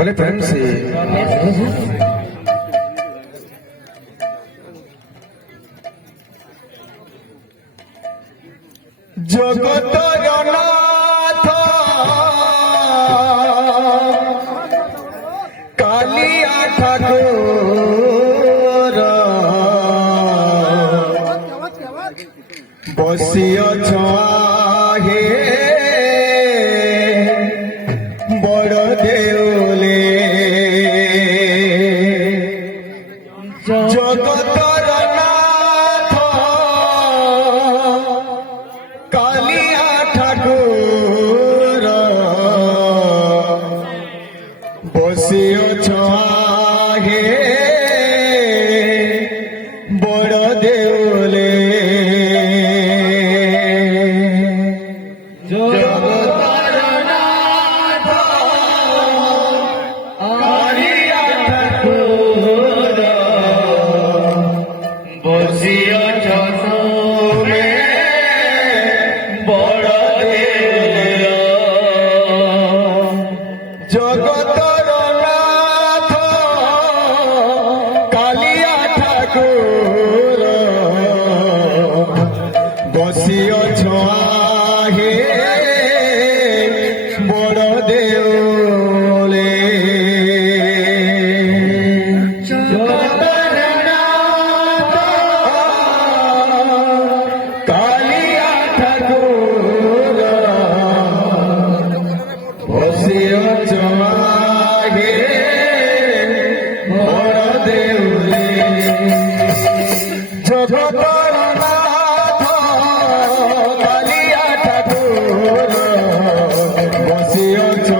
बोले प्रेम से जगतर नाथ कालिया ठाकुर बसिअछ हे बड़ देउले जगतर नाथ कालिया ठाकुर बसिअछ हे बड़ देउले जगतर नाथ कालिया ठाकुर बसिअछ हे बड़ देउले जगतर नाथ कालिया ठाकुर बसिअछ हे बड़ देउले जगतर नाथ कालिया ठाकुर बसिअछ हे बड़ देउले जगतर नाथ कालिया ठाकुर बसिअछ हे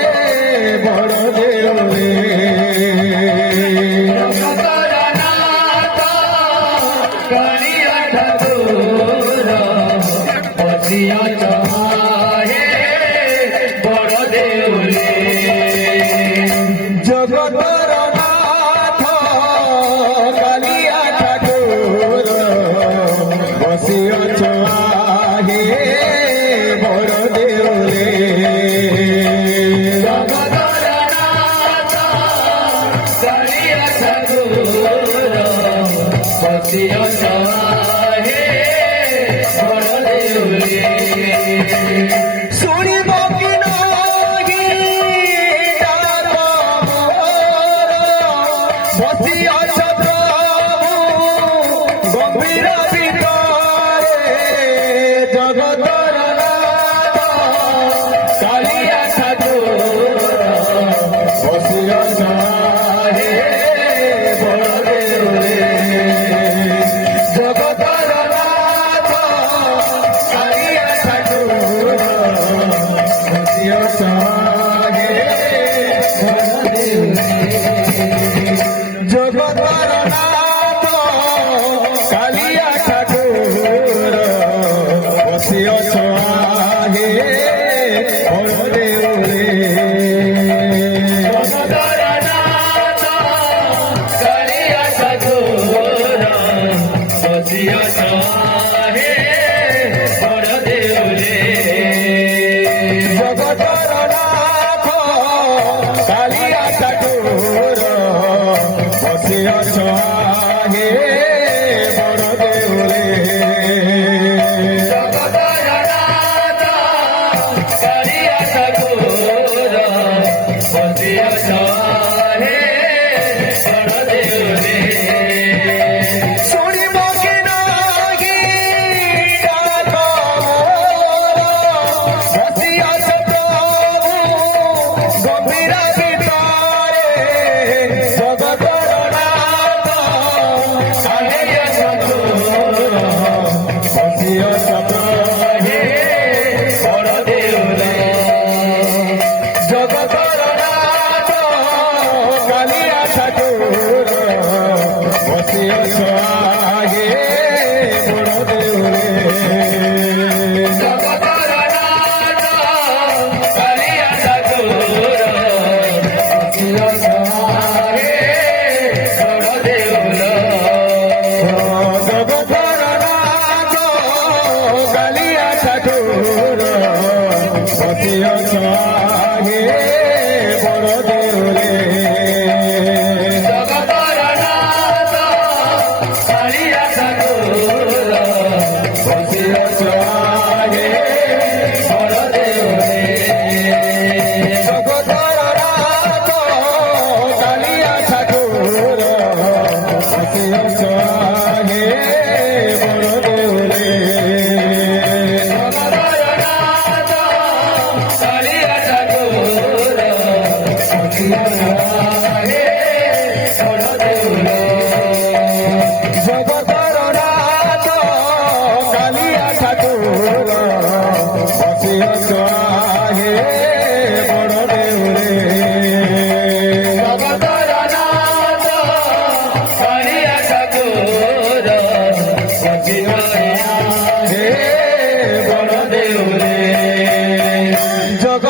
बड़ देउले जगतर नाथ कालिया ठाकुर बसिअछ हे बड़ देउले जगतर नाथ कालिया ठाकुर बसिअछ हे बड़ देउले सुनिब कि नाही डाक मोर बसिअछ प्रभु गंभीर भितरे जगतर नाथ कालिया ठाकुर बसिअछ हे बड़ देउले जगतर नाथ कालिया ठाकुर बसिअछ हे बड़ देउले जगतर नाथ कालिया ठाकुर बसिअछ हे बड़ देउले जगतर नाथ कालिया ठाकुर बसिअछ हे बड़ देउले जगतर नाथ कालिया ठाकुर बसिअछ हे बड़ देउले जगतर नाथ कालिया ठाकुर बसिअछ हे बड़ देउले सुनिब कि नाही डाक मोर बसिअछ प्रभु गंभीर भितरे जगतर नाथ कालिया ठाकुर बसिअछ हे बड़ देउले जगतर नाथ कालिया ठाकुर बसिअछ हे बड़ देउले जगतर नाथ कालिया ठाकुर बसिअछ हे बड़ देउले जगतर नाथ कालिया ठाकुर बसिअछ हे বড় দেউলে জগতর নাথ কালিয়া ঠাকুর বসিয়াছ আগে বড় দেউলে জগতর নাথ কালিয়া ঠাকুর বসিয়াছ আগে বড় দেউলে জগতর নাথ কালিয়া ঠাকুর বসিয়াছ আগে বড় দেউলে জগতর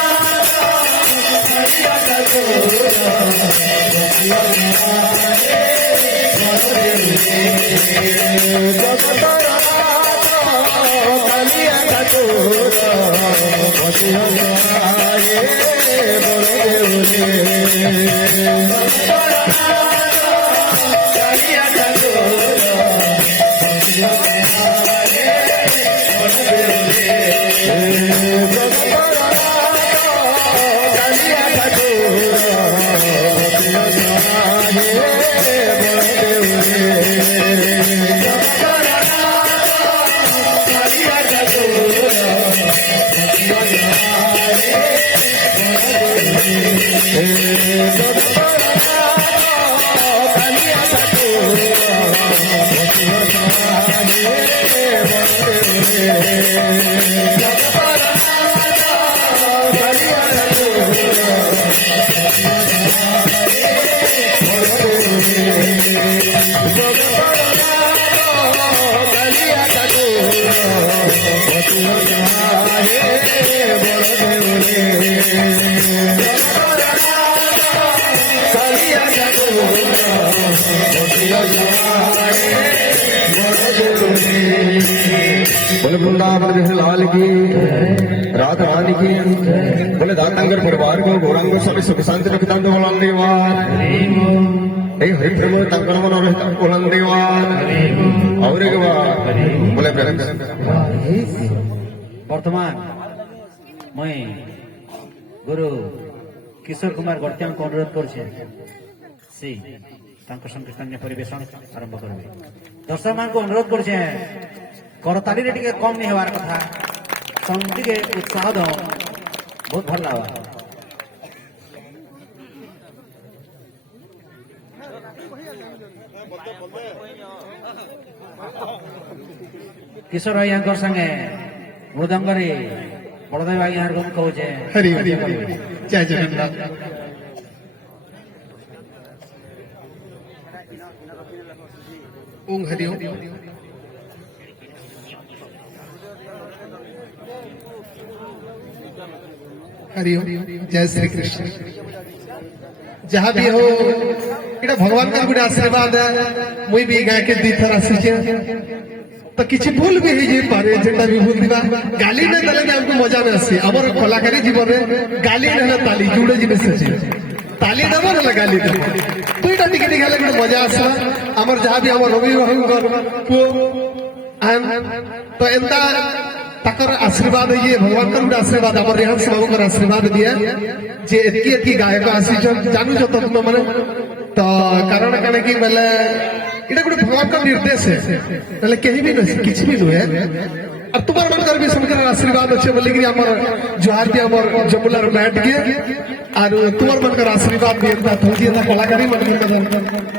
নাথ কালিয়া ঠাকুর বসিয়াছ আগে বড় দেউলে बोले वृंदावन बिहारी लाल की राधा रानी की बोले दातांगर परिवार को गौरांग स्वामी सुख शांति रखितांत बोलांदेवान हरि प्रेम तांकर मन रहता बोलांदेवान और एक बार बोले बर्तमान मैं गुरु किशोर कुमार गड़तिया को अनुरोध कर संकीर्तन परिवेशन आरंभ करेंगे दर्शक मान को अनुरोध कर करताली टे कम नहीं हमार कथा समझी के उत्साह दो बहुत भल लगा किशोर भाई संगे मृदंगरी बड़देव भाई को कहे हरि जय जगन्नाथ ओम हरि ओम हरि ओम जय श्री कृष्ण जहाँ भी हो इटा भगवान का गुड़ा आशीर्वाद है मुई भी गाय के दी थर आसी तो किसी भूल भी हो पारे जेटा भी भूल दिबा गाली न दले हमको मजा न आसी हमर कलाकारी जीवन में गाली न ताली जुड़े जिनिस अछि ताली देव ना गाली देव दुईटा टिके टिके हेले गोटे मजा आसला आमर जहाँ भी आम रवि बाबूर पुओ तो एंता ताकर आशीर्वाद ये भगवान का गोटे आशीर्वाद आम रेहांस बाबूर आशीर्वाद दिए जे एतकी एतकी गायक आसी जानू तो तुम मैंने तो कारण कण कि बोले इटा गोटे भगवान का निर्देश है बोले कहीं भी नहीं किसी भी नुहे अब तुम्हार मनकर भी समकर आशीर्वाद अच्छे बोले कि हमर जुहार के हमर जमुलार बैठ गए और तुम्हार मनकर आशीर्वाद दिए था तुम दिए था कलाकारी मन